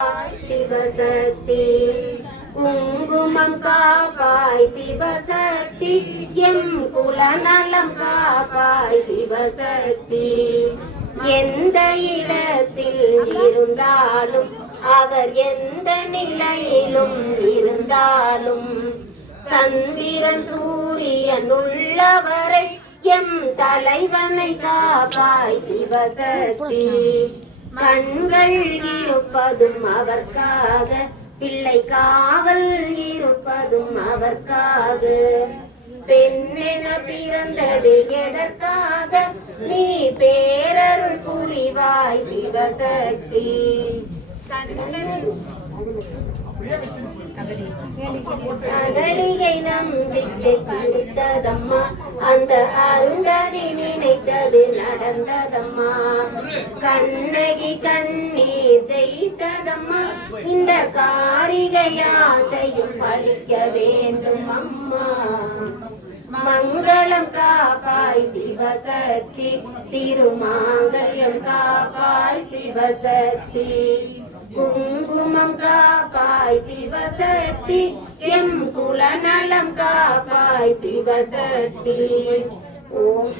சிவசக்தி குங்குமம் காப்பாய் சிவசக்தி எம் குலநலம் காப்பாய் சிவசக்தி எந்த இடத்தில் இருந்தாலும் அவர் எந்த நிலையிலும் இருந்தாலும் சந்திரன் சூரியன் உள்ளவரை எம் தலைவனை காப்பாய் சிவசக்தி கண்கள் இருப்பதும் அவர்க்காக பிள்ளை காவல் இருப்பதும் அவர்க்காக பெண்ணென பிறந்தது எதற்காக நீ பேரருள் புரிவாய் சிவசக்தி அகலிகை நம்பிக்கை படித்ததம்மா அந்த அருந்ததி நினைத்தது நடந்ததம்மா கண்ணகி கண்ணீர் ஜெயித்ததம்மா இந்த காரிகை ஆசையும் பழிக்க வேண்டும் அம்மா மங்களம் காப்பாய் சிவசக்தி திருமாங்கல்யம் காப்பாய் சிவசக்தி குங்குமம் காப்பாய் சிவசக்தி எம் குலநலம் காப்பாய் சிவசக்தி ஓம்